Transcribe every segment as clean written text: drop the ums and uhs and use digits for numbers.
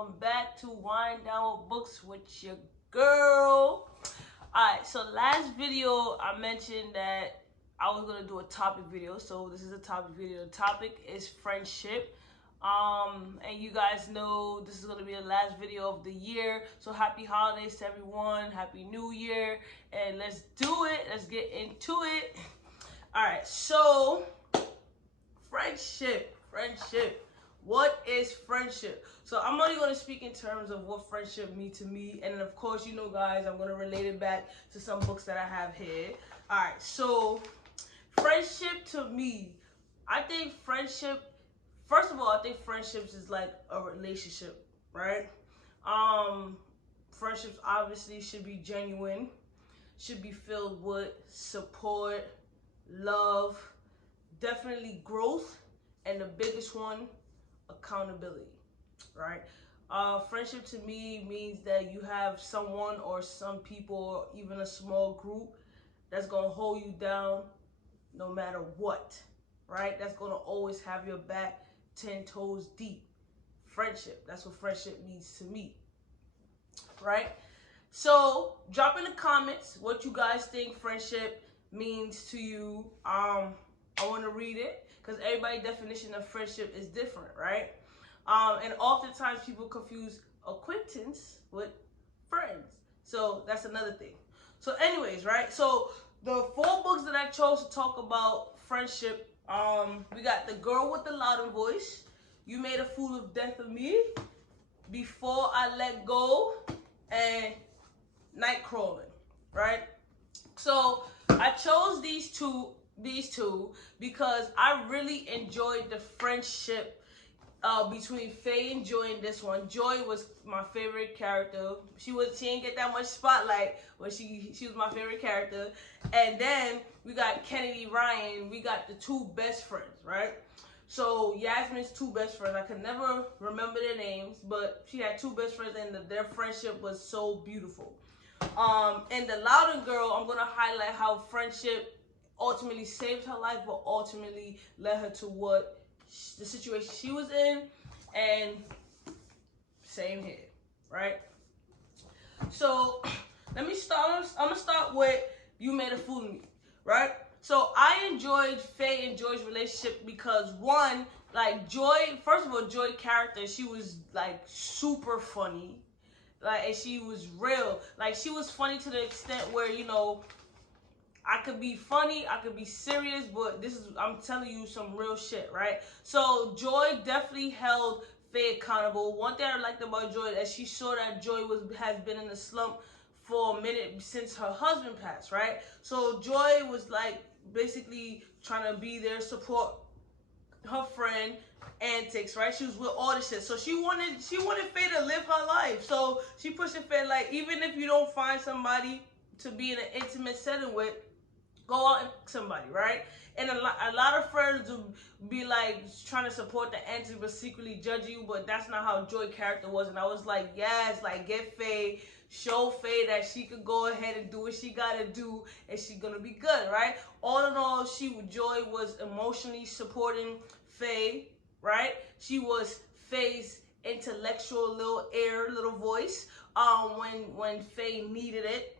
welcome back to Wind Down with Books with your girl. Alright, so last video I mentioned that I was gonna do a topic video, so this is a topic video. The topic is friendship. And you guys know this is gonna be the last video of the year. So happy holidays to everyone, happy new year, and let's do it. Let's get into it. Alright, so friendship. What is friendship? So I'm only going to speak in terms of what friendship means to me, and then of course, you know, guys, I'm going to relate it back to some books that I have here. All right, so friendship to me, I think friendship, first of all, I think friendships is like a relationship, right? Friendships obviously should be genuine, should be filled with support, love, definitely growth, and the biggest one, accountability, right? Friendship to me means that you have someone or some people or even a small group that's gonna hold you down no matter what, right? That's gonna always have your back 10 toes deep. Friendship, that's what friendship means to me, right? So drop in the comments what you guys think friendship means to you. I want to read it because everybody's definition of friendship is different, right? And oftentimes people confuse acquaintance with friends. So that's another thing. So anyways, right? So the 4 books that I chose to talk about friendship, we got The Girl with the Louder Voice, You Made a Fool of Death of Me, Before I Let Go, and Nightcrawling, right? So I chose these two because I really enjoyed the friendship between Faye and Joy in this one. Joy was my favorite character. She didn't get that much spotlight, but she was my favorite character. And then we got Kennedy Ryan. We got the 2 best friends, right? So Yasmin's 2 best friends, I could never remember their names, but she had 2 best friends, and their friendship was so beautiful. And the Loudon Girl, I'm gonna highlight how friendship ultimately saved her life, but ultimately led her to what the situation she was in. And same here, right? So let me start. I'm gonna start with You Made a Fool of Me, right? So I enjoyed Faye and Joy's relationship because, one, like Joy, first of all, Joy character, she was like super funny. Like, and she was real. Like, she was funny to the extent where, you know, I could be funny, I could be serious, but I'm telling you some real shit, right? So Joy definitely held Faye accountable. One thing I liked about Joy is she saw that Joy has been in a slump for a minute since her husband passed, right? So Joy was like basically trying to be there, support her friend antics, right? She was with all this shit, so she wanted Faye to live her life. So she pushed Faye, like, even if you don't find somebody to be in an intimate setting with, go out and pick somebody, right? And a lot of friends will be like trying to support the antics but secretly judge you, but that's not how Joy character was. And I was like, yes, like, get Faye, show Faye that she could go ahead and do what she gotta do, and she's gonna be good, right? All in all, Joy was emotionally supporting Faye, right? She was Faye's intellectual little voice when Faye needed it.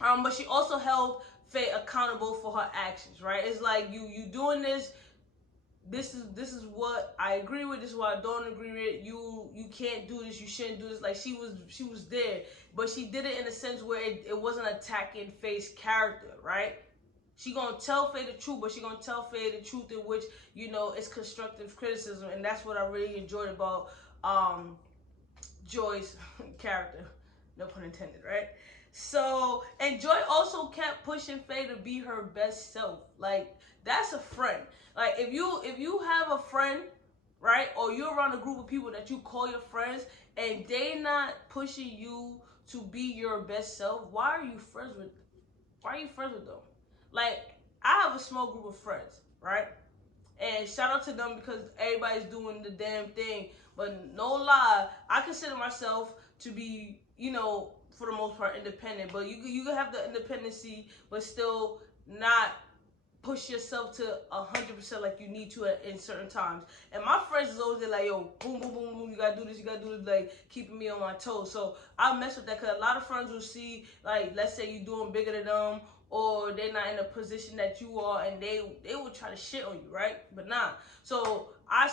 But she also held Faye accountable for her actions, right? It's like you doing this. This is what I agree with. This is what I don't agree with. You can't do this. You shouldn't do this. Like, she was there, but she did it in a sense where it wasn't attacking Faye's character, right? She gonna tell Faye the truth, but she gonna tell Faye the truth in which, you know, it's constructive criticism, and that's what I really enjoyed about Joy's character. No pun intended, right? So, and Joy also kept pushing Faye to be her best self. Like, that's a friend. Like, if you have a friend, right, or you're around a group of people that you call your friends, and they not pushing you to be your best self, why are you friends with them? Like, I have a small group of friends, right? And shout out to them because everybody's doing the damn thing. But no lie, I consider myself to be, you know, for the most part independent. But you can have the independency, but still not push yourself to 100% like you need to in certain times. And my friends is always like, yo, boom, boom, boom, boom, you gotta do this, like keeping me on my toes. So I mess with that because a lot of friends will see, like, let's say you're doing bigger than them, or they're not in a position that you are, and they will try to shit on you, right? But nah. So I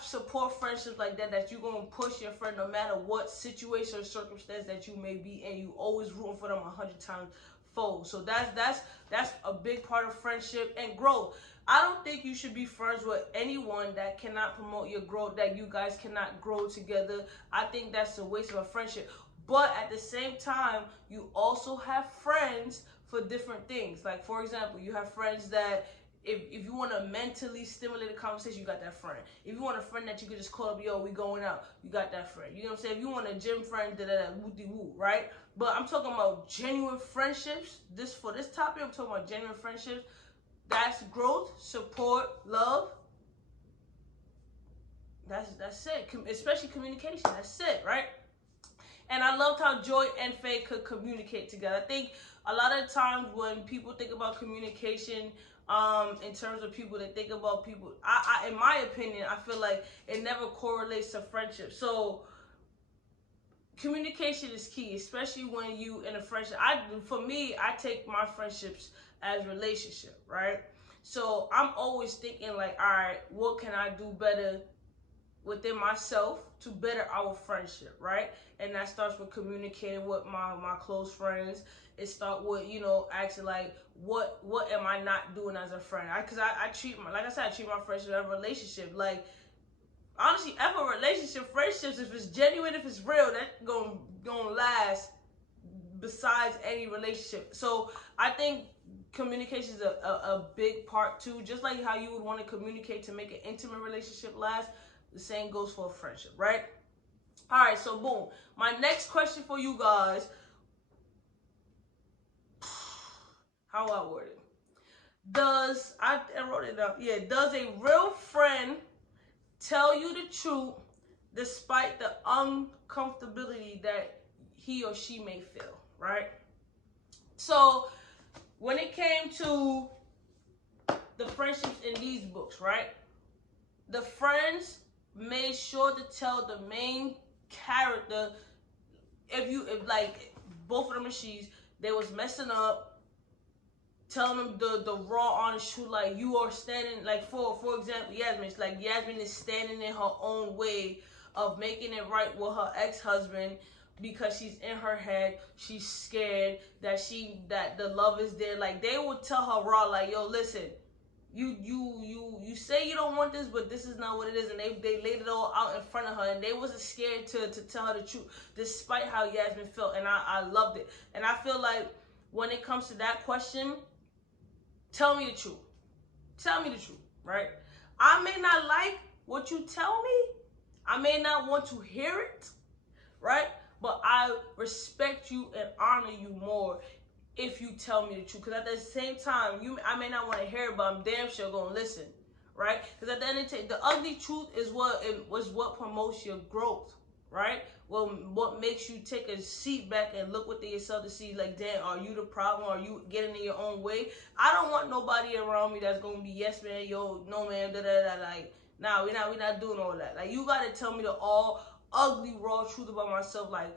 support friendships like that you're gonna push your friend no matter what situation or circumstance that you may be in. You always rooting for them 100 times fold. So that's a big part of friendship and growth. I don't think you should be friends with anyone that cannot promote your growth, that you guys cannot grow together. I think that's a waste of a friendship. But at the same time, you also have friends for different things. Like, for example, you have friends that if you want to mentally stimulate a conversation, you got that friend. If you want a friend that you can just call up, yo, we going out, you got that friend. You know what I'm saying? If you want a gym friend, woo-de-woo, right? But I'm talking about genuine friendships. For this topic, I'm talking about genuine friendships. That's growth, support, love. That's it. Especially communication. That's it, right? And I loved how Joy and Faye could communicate together. I think a lot of times when people think about communication, in terms of people that think about people, I in my opinion, I feel like it never correlates to friendship. So communication is key, especially when you in a friendship. For me, I take my friendships as relationship, right? So I'm always thinking like, all right, what can I do better within myself to better our friendship, right? And that starts with communicating with my close friends. It starts with, asking like, what am I not doing as a friend? Because I treat like I said, I treat my friendship as a relationship. Like, honestly, ever relationship, friendships, if it's genuine, if it's real, that's gonna last besides any relationship. So I think communication is a big part too. Just like how you would want to communicate to make an intimate relationship last, the same goes for a friendship, right? All right, so boom. My next question for you guys, how I word it? I wrote it down. Yeah, does a real friend tell you the truth despite the uncomfortability that he or she may feel, right? So when it came to the friendships in these books, right? The friends made sure to tell the main character, if like both of them and she's, they was messing up, telling them the raw honest truth, like you are standing, like for example, Yasmin, it's like Yasmin is standing in her own way of making it right with her ex-husband because she's in her head, she's scared that the love is there. Like they would tell her raw, like, yo, listen, you say you don't want this, but this is not what it is. And they laid it all out in front of her, and they wasn't scared to tell her the truth, despite how Yasmin felt. And I loved it. And I feel like when it comes to that question, tell me the truth. Tell me the truth, right? I may not like what you tell me. I may not want to hear it, right? But I respect you and honor you more if you tell me the truth. Because at the same time, I may not want to hear it, but I'm damn sure going to listen, right? Because at the end of the day, the ugly truth is what promotes your growth, right? Well, what makes you take a seat back and look within yourself to see, like, damn, are you the problem? Are you getting in your own way? I don't want nobody around me that's going to be, yes, man, yo, no, man, da-da-da, like, nah, we're not doing all that. Like, you got to tell me the all ugly, raw truth about myself, like,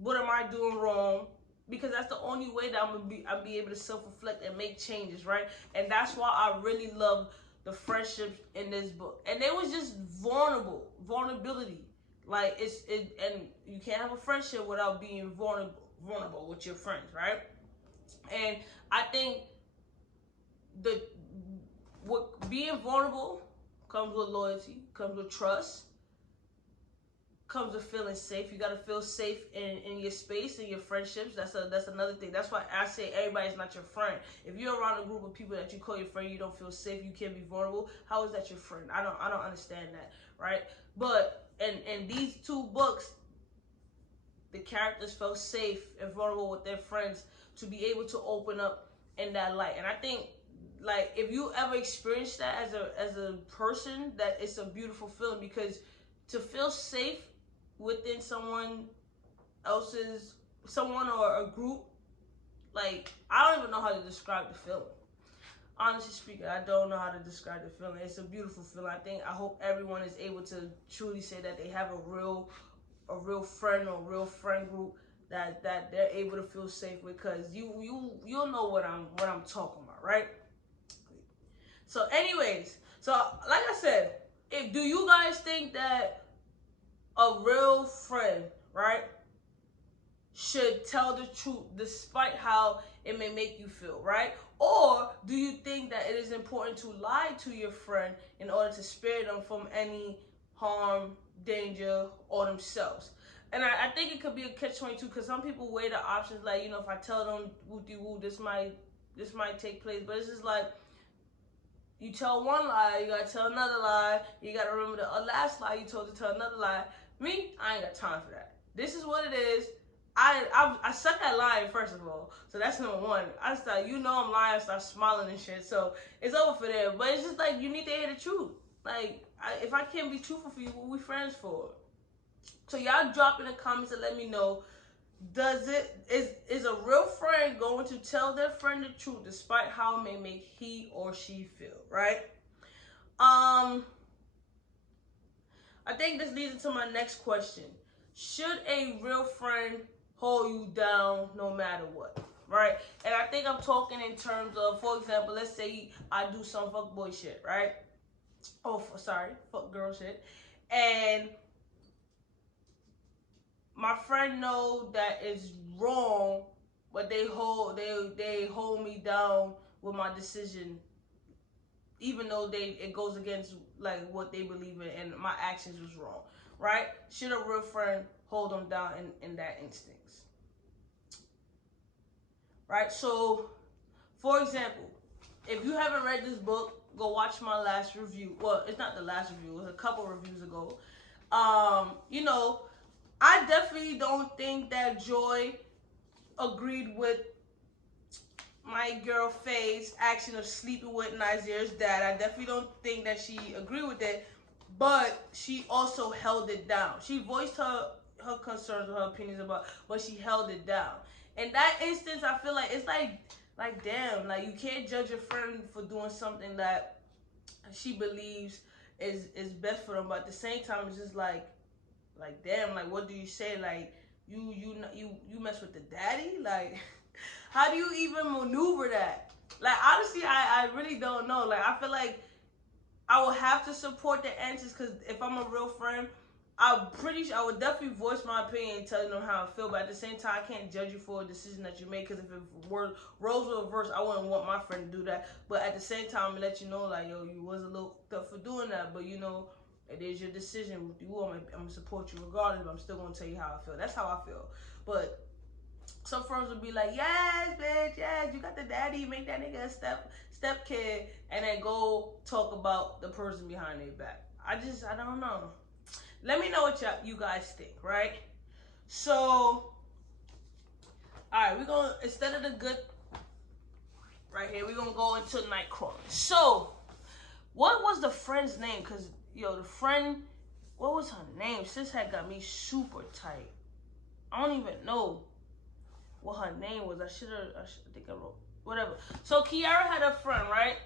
what am I doing wrong? Because that's the only way that I'll be able to self-reflect and make changes, right? And that's why I really love the friendships in this book. And they was just vulnerability. Like and you can't have a friendship without being vulnerable with your friends, right? And I think being vulnerable comes with loyalty, comes with trust, comes with feeling safe. You gotta feel safe in your space, in your friendships. That's another thing. That's why I say everybody's not your friend. If you're around a group of people that you call your friend, you don't feel safe, you can't be vulnerable. How is that your friend? I don't understand that, right? But in these two books, the characters felt safe and vulnerable with their friends to be able to open up in that light. And I think, like, if you ever experienced that as a person, that it's a beautiful feeling, because to feel someone or a group, like, I don't even know how to describe the feeling. honestly speaking, I don't know how to describe the feeling. It's a beautiful feeling. I hope everyone is able to truly say that they have a real friend or real friend group that they're able to feel safe with, because you'll know what I'm talking about, right? So anyways, so like I said, if do you guys think that a real friend, right, should tell the truth despite how it may make you feel, right? Or do you think that it is important to lie to your friend in order to spare them from any harm, danger, or themselves? And I think it could be a catch-22, because some people weigh the options like, you know, if I tell them woo-de-woo, this might take place. But it's just like, you tell one lie, you gotta tell another lie. You gotta remember the last lie you told to tell another lie. Me, I ain't got time for that. This is what it is. I suck at lying, first of all. So that's number one. I start, you know, I'm lying, I start smiling and shit. So it's over for there. But it's just like, you need to hear the truth. Like, if I can't be truthful for you, what we friends for? So y'all drop in the comments and let me know, is a real friend going to tell their friend the truth despite how it may make he or she feel, right? I think this leads into my next question. Should a real friend hold you down no matter what, right? And I think I'm talking in terms of, for example, let's say I do some fuckboy shit, right? Oh, sorry, fuck girl shit. And my friend know that it's wrong, but they hold me down with my decision, even though it goes against like what they believe in, and my actions was wrong, right? Should a real friend hold them down in that instance, right? So, for example, if you haven't read this book, go watch my last review. Well, it's not the last review; it was a couple reviews ago. You know, I definitely don't think that Joy agreed with my girl Faye's action of sleeping with Nazir's dad. I definitely don't think that she agreed with it, but she also held it down. She voiced her concerns or her opinions about, but she held it down. In that instance, I feel like it's like damn, like you can't judge a friend for doing something that she believes is best for them, but at the same time, it's just like damn, like what do you say? Like you mess with the daddy? Like how do you even maneuver that? Like honestly, I really don't know. Like I feel like I would have to support the answers, because if I'm a real friend, I'm pretty sure I would definitely voice my opinion and tell them how I feel. But at the same time, I can't judge you for a decision that you make, because if it were roles were reversed, I wouldn't want my friend to do that. But at the same time, I let you know, like, yo, you was a little tough for doing that, but you know, it is your decision. I'm gonna support you regardless, but I'm still gonna tell you how I feel. That's how I feel. But some friends would be like, yes, bitch, yes, you got the daddy, make that nigga a step kid, and then go talk about the person behind their back. I don't know. Let me know what you guys think, right? So, all right, we're gonna, instead of the good right here, we're gonna go into Nightcrawler. So, what was the friend's name? Because, yo, the friend, what was her name? Sis had got me super tight. I don't even know what her name was. I think I wrote, whatever. So, Kiara had a friend, right?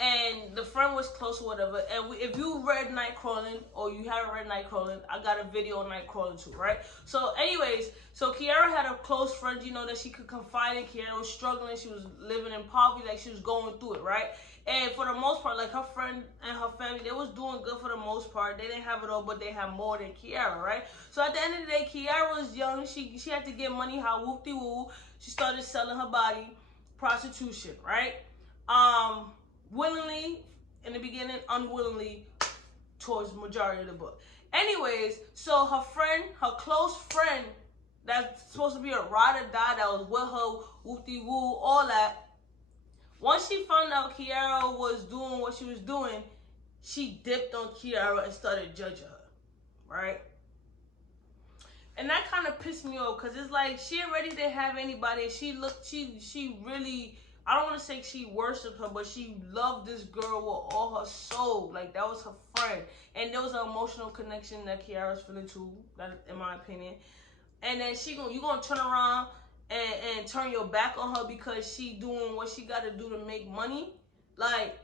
And the friend was close or whatever. And if you read Nightcrawling or you haven't read Nightcrawling, I got a video on Nightcrawling too, right? So anyways, so Kiara had a close friend, you know, that she could confide in. Kiara was struggling. She was living in poverty, like she was going through it, right? And for the most part, like her friend and her family, they was doing good for the most part. They didn't have it all, but they had more than Kiara, right? So at the end of the day, Kiara was young. She had to get money, how whoop-de-woo. She started selling her body, prostitution, right? Willingly in the beginning, unwillingly towards the majority of the book. Anyways, so her friend, her close friend, that's supposed to be a ride or die, that was with her, whoop-de-woo, all that. Once she found out Kiara was doing what she was doing, she dipped on Kiara and started judging her, right? And that kind of pissed me off, because it's like she already didn't have anybody. She really, I don't want to say she worshipped her, but she loved this girl with all her soul. Like, that was her friend. And there was an emotional connection that Kiara's feeling too, that, in my opinion. And then you gonna turn around and turn your back on her because she doing what she got to do to make money. Like,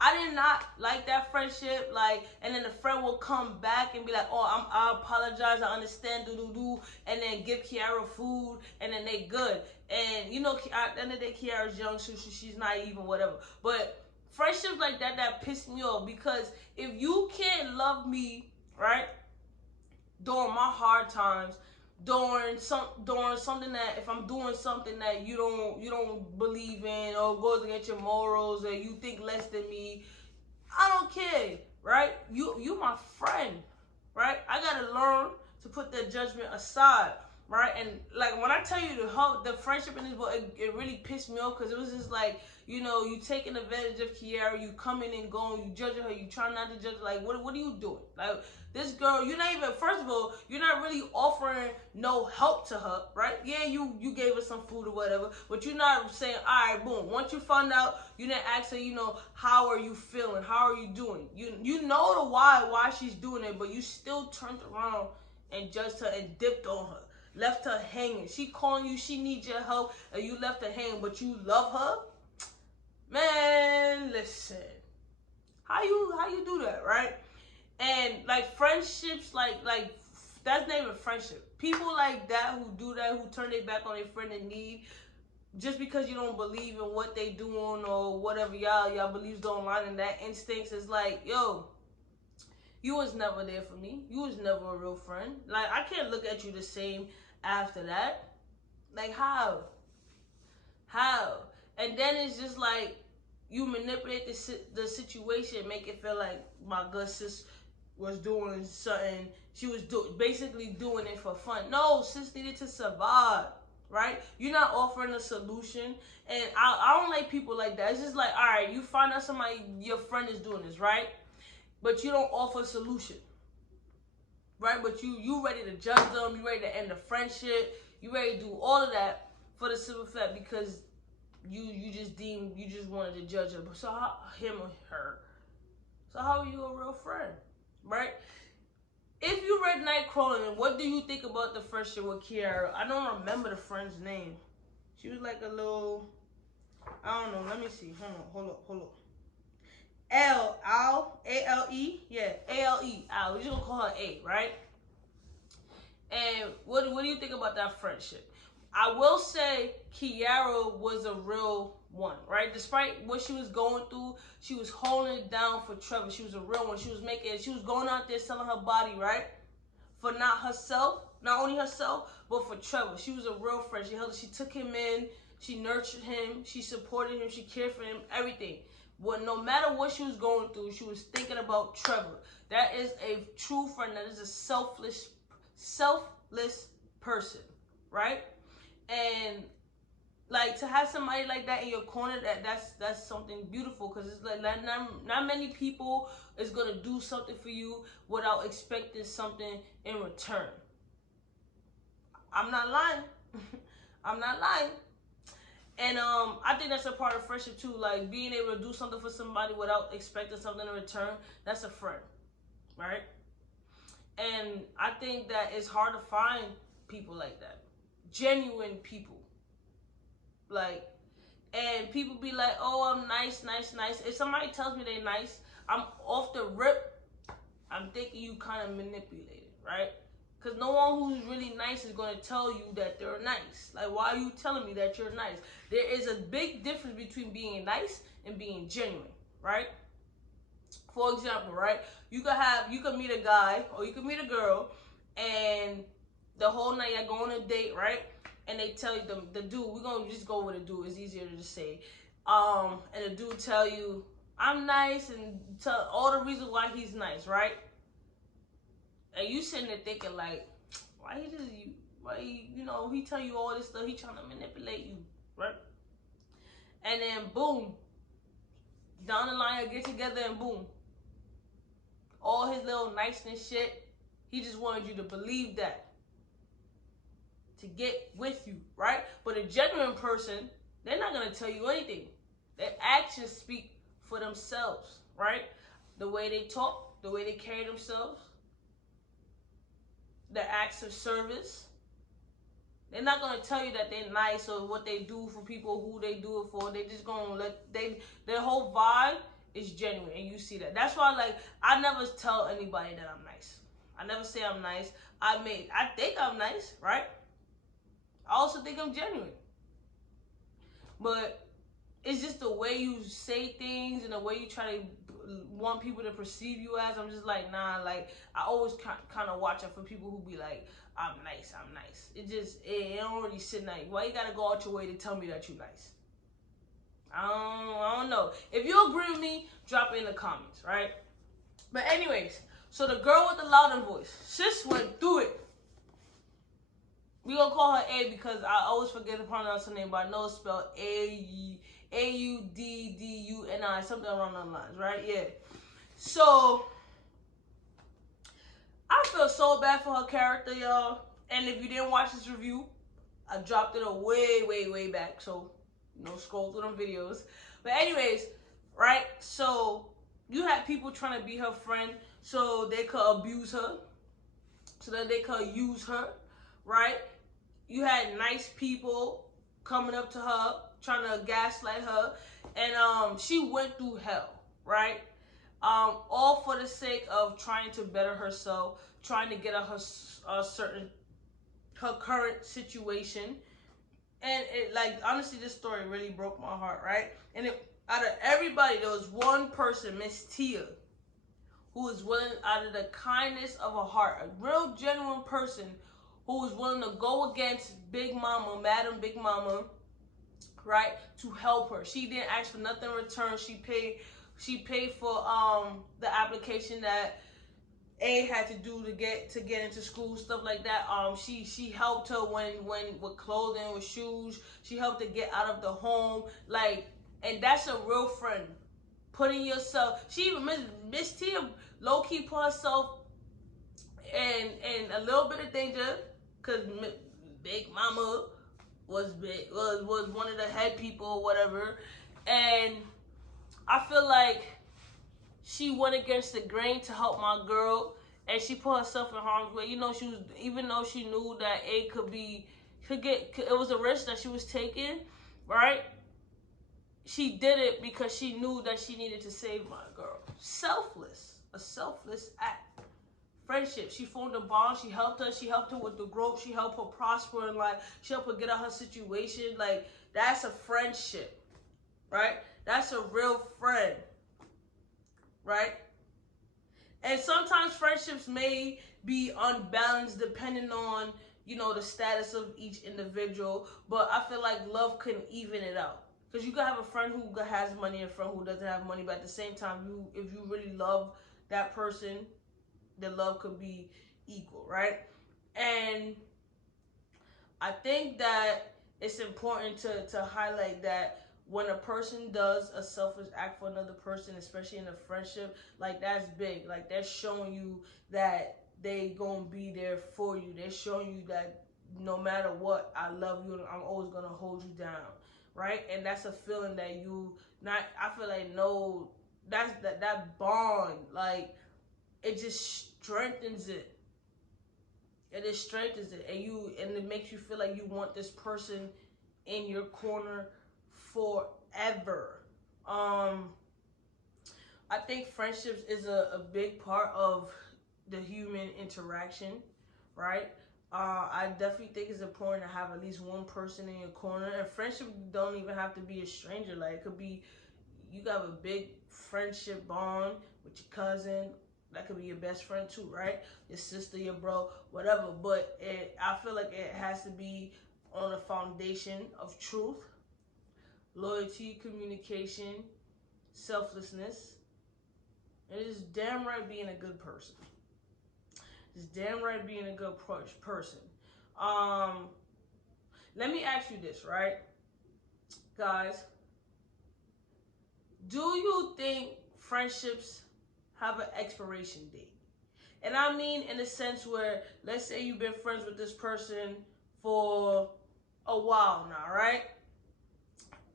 I did not like that friendship. Like, and then the friend will come back and be like, "Oh, I apologize. I understand. Do," and then give Kiara food, and then they good. And you know, at the end of the day, Kiara's young, so she's naive or whatever. But friendships like that piss me off, because if you can't love me, right, during my hard times, during something that, if I'm doing something that you don't believe in or goes against your morals, or you think less than me, I don't care, right? You my friend, right? I gotta learn to put that judgment aside, right? And like, when I tell you the friendship in this book, it really pissed me off, because it was just like, you know, you taking advantage of Kiara, you coming and going, you judging her, you trying not to judge her. Like, what are you doing? Like, this girl, you're not even, first of all, you're not really offering no help to her, right? Yeah, you gave her some food or whatever, but you're not saying, all right, boom. Once you found out, you didn't ask her, you know, how are you feeling? How are you doing? You know the why she's doing it, but you still turned around and judged her and dipped on her. Left her hanging. She calling you, she needs your help, and you left her hanging, but you love her? Man, listen. How you do that, right? And like, friendships, like that's not even friendship. People like that, who do that, who turn their back on their friend in need, just because you don't believe in what they doing or whatever, y'all beliefs don't line in that instincts, is like, yo, you was never there for me. You was never a real friend. Like, I can't look at you the same after that. Like, how? And then it's just like, you manipulate the situation, make it feel like my good sis was doing something. She was basically doing it for fun. No, sis needed to survive, right? You're not offering a solution. And I don't like people like that. It's just like, all right, you find out somebody, your friend is doing this, right? But you don't offer a solution, right? But you ready to judge them. You ready to end the friendship. You ready to do all of that for the simple fact because you just wanted to judge her. So him or her. So how are you a real friend, right? If you read Nightcrawler, what do you think about the friendship with Kiara? I don't remember the friend's name. She was like a little, I don't know. Let me see. Hold up. A-L-E, yeah, A-L-E, Al. We're just gonna call her A, right? And what do you think about that friendship? I will say Kiara was a real one, right? Despite what she was going through, she was holding it down for Trevor. She was a real one. She was going out there selling her body, right? For not only herself, but for Trevor. She was a real friend. She took him in, she nurtured him, she supported him, she cared for him, everything. Well, no matter what she was going through, she was thinking about Trevor. That is a true friend. That is a selfless person, right? And like, to have somebody like that in your corner, that's something beautiful, because it's like not many people is gonna do something for you without expecting something in return. I'm not lying. I'm not lying. And I think that's a part of friendship too, like being able to do something for somebody without expecting something in return. That's a friend, right? And I think that it's hard to find people like that, genuine people. Like, and people be like, oh, I'm nice. If somebody tells me they nice, I'm off the rip, I'm thinking you kind of manipulated, right? Because no one who's really nice is going to tell you that they're nice. Like, why are you telling me that you're nice? There is a big difference between being nice and being genuine, right? For example, right? You could meet a guy or you could meet a girl, and the whole night you're going on a date, right? And they tell you, the dude, we're going to just go with the dude. It's easier to just say. And the dude tell you, I'm nice, and tell all the reasons why he's nice, right? And you sitting there thinking like, he tell you all this stuff, he trying to manipulate you, right? And then boom, down the line, you get together and boom, all his little niceness shit, he just wanted you to believe that, to get with you, right? But a genuine person, they're not gonna tell you anything. Their actions speak for themselves, right? The way they talk, the way they carry themselves, the acts of service, They're not gonna tell you that they're nice or what they do for people, who they do it for. They just gonna their whole vibe is genuine, and you see that. That's why, like, I never tell anybody that I'm nice. I never say I'm nice. I think I'm nice, right? I also think I'm genuine, but it's just the way you say things and the way you try to want people to perceive you as. I'm just like, nah. Like, I always kind of watch out for people who be like, I'm nice. It don't really sit nice. Why you gotta go out your way to tell me that you nice? I don't know. If you agree with me, drop it in the comments, right? But anyways, so the girl with the louder voice, sis went through it. We gonna call her A because I always forget to pronounce her name, but I know it's spelled Audduni, something along those lines, right? Yeah. So I feel so bad for her character, y'all. And if you didn't watch this review, I dropped it a way back. So, scroll through them videos. But anyways, right? So you had people trying to be her friend so they could abuse her, so that they could use her, right? You had nice people coming up to her, trying to gaslight her, and she went through hell, right? All for the sake of trying to better herself, trying to get out her current situation. And it, like, honestly, this story really broke my heart, right? And out of everybody, there was one person, Miss Tia, who was willing, out of the kindness of her heart, a real genuine person who was willing to go against Big Mama, Madam Big Mama, right, to help her. She didn't ask for nothing in return. She paid for the application that A had to do to get into school, stuff like that. She helped her when with clothing, with shoes. She helped her get out of the home, like, and that's a real friend. Putting yourself, she even Miss Tia low key put herself in a little bit of danger, because Big Mama was one of the head people or whatever, and I feel like she went against the grain to help my girl, and she put herself in harm's way. She was, even though she knew that A it was a risk that she was taking, right? She did it because she knew that she needed to save my girl. A selfless act. Friendship. She formed a bond. She helped her with the growth. She helped her prosper in life. She helped her get out her situation. Like, that's a friendship, right? That's a real friend, right? And sometimes friendships may be unbalanced depending on, the status of each individual, but I feel like love can even it out. Because you can have a friend who has money and a friend who doesn't have money, but at the same time, if you really love that person, the love could be equal, right? And I think that it's important to highlight that when a person does a selfish act for another person, especially in a friendship, like, that's big. Like, they're showing you that they gonna be there for you. They're showing you that no matter what, I love you and I'm always gonna hold you down, right? And that's a feeling that I feel like, no, that bond, like, it just strengthens it. And it strengthens it, and it makes you feel like you want this person in your corner forever. I think friendships is a big part of the human interaction, right? I definitely think it's important to have at least one person in your corner. And friendship don't even have to be a stranger. Like, it could be, you got a big friendship bond with your cousin. That could be your best friend too, right? Your sister, your bro, whatever. But I feel like it has to be on a foundation of truth, loyalty, communication, selflessness, and it's damn right being a good person. It's damn right being a good person. Let me ask you this, right, guys? Do you think friendships have an expiration date? And I mean in the sense where, let's say you've been friends with this person for a while now, right?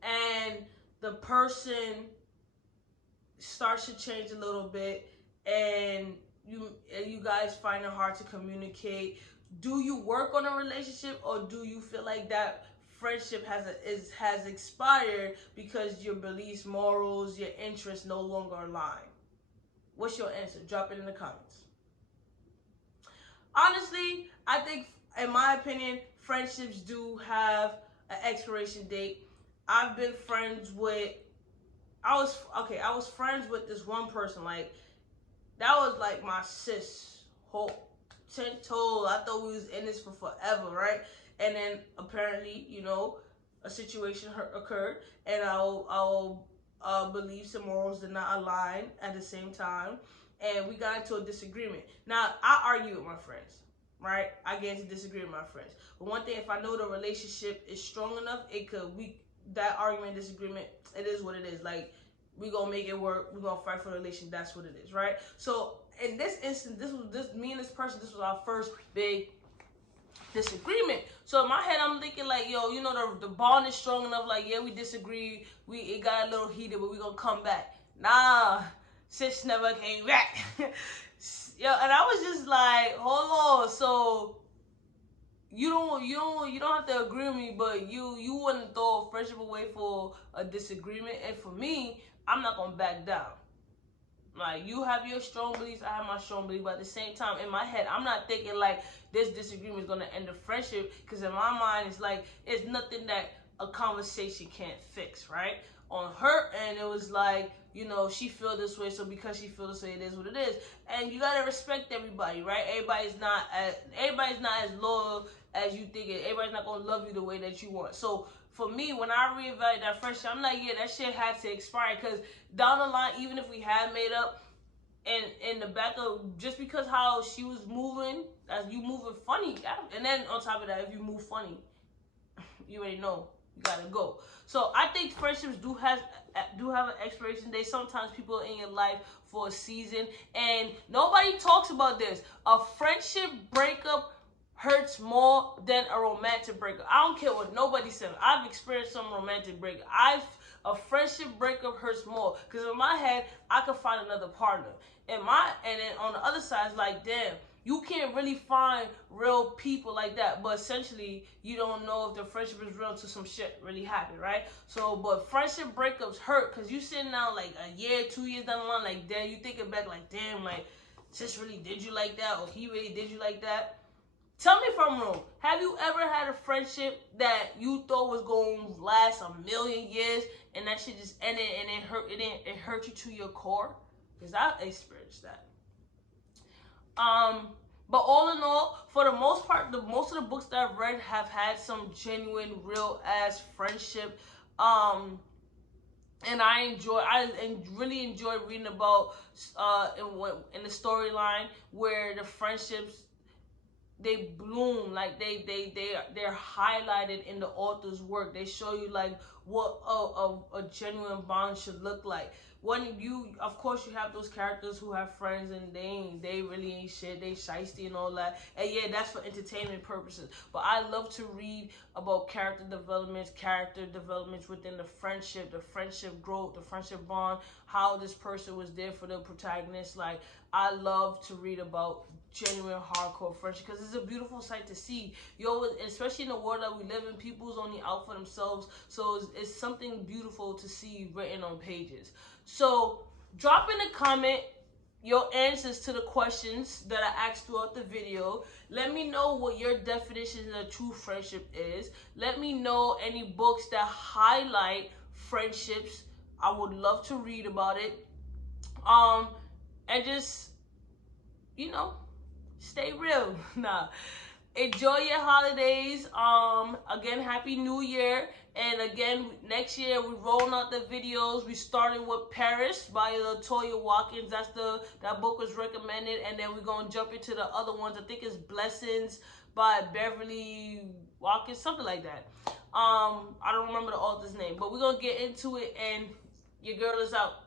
And the person starts to change a little bit, and you guys find it hard to communicate. do you work on a relationship, or do you feel like that friendship has expired because your beliefs, morals, your interests no longer align? What's your answer? Drop it in the comments. Honestly, I think, in my opinion, friendships do have an expiration date. I've been friends with, I was friends with this one person, like, that was like my sis, whole 10 toes. I thought we was in this for forever, right? And then apparently, a situation occurred, and our beliefs and morals did not align at the same time, and we got into a disagreement. Now, I argue with my friends, right? I get into disagreement with my friends. But one thing, if I know the relationship is strong enough, that argument, disagreement, it is what it is. Like, we gonna make it work. We gonna fight for the relation. That's what it is, right? So in this instance, me and this person. This was our first big disagreement. So in my head, I'm thinking like, yo, the bond is strong enough. Like, yeah, we disagree. It got a little heated, but we gonna come back. Nah, sis never came back. Yo, and I was just like, hold on. So you don't have to agree with me, but you wouldn't throw a friendship away for a disagreement. And for me, I'm not gonna back down. Like, you have your strong beliefs, I have my strong beliefs, but at the same time, in my head, I'm not thinking like this disagreement is gonna end the friendship, because in my mind, it's like, it's nothing that a conversation can't fix, right? On her end, it was like, she feel this way, so because she feel this way, it is what it is. And you gotta respect everybody, right? Everybody's not as loyal as you think it. Everybody's not gonna love you the way that you want. So for me, when I reevaluate that friendship, I'm like, yeah, that shit had to expire, because down the line, even if we had made up, and in the back of, just because how she was moving, as you moving funny, and then on top of that, if you move funny, you already know you gotta go. So I think friendships do have an expiration date. Sometimes people are in your life for a season, and nobody talks about this. A friendship breakup hurts more than a romantic breakup. I don't care what nobody says. I've experienced some romantic breakup. A friendship breakup hurts more, because in my head, I could find another partner. And then on the other side, it's like, damn, you can't really find real people like that. But essentially, you don't know if the friendship is real until some shit really happened, right? So, but friendship breakups hurt, because you sitting down like a year, 2 years down the line, like, damn, you thinking back like, damn, like, sis really did you like that, or he really did you like that? Tell me if I'm wrong. Have you ever had a friendship that you thought was going to last a million years, and that shit just ended, and it hurt you to your core? Because I've experienced that. But all in all, for the most part, most of the books that I've read have had some genuine, real ass friendship. And I really enjoy reading about in the storyline where the friendships, they bloom, like they're highlighted in the author's work. They show you like what a genuine bond should look like. Of course, you have those characters who have friends and they really ain't shit. They shiesty and all that. And yeah, that's for entertainment purposes. But I love to read about character developments within the friendship growth, the friendship bond, how this person was there for the protagonist. Like, I love to read about genuine hardcore friendship, because it's a beautiful sight to see. Especially in the world that we live in, people's only out for themselves. So it's something beautiful to see written on pages. So drop in a comment your answers to the questions that I asked throughout the video. Let me know what your definition of true friendship is. Let me know any books that highlight friendships. I would love to read about it. And just, stay real. Nah. Enjoy your holidays. Again, Happy New Year. And again, next year we rolling out the videos. We started with Paris by Latoya Watkins. That book was recommended. And then we're gonna jump into the other ones. I think it's Blessings by Beverly Watkins, something like that. I don't remember the author's name, but we're gonna get into it, and your girl is out.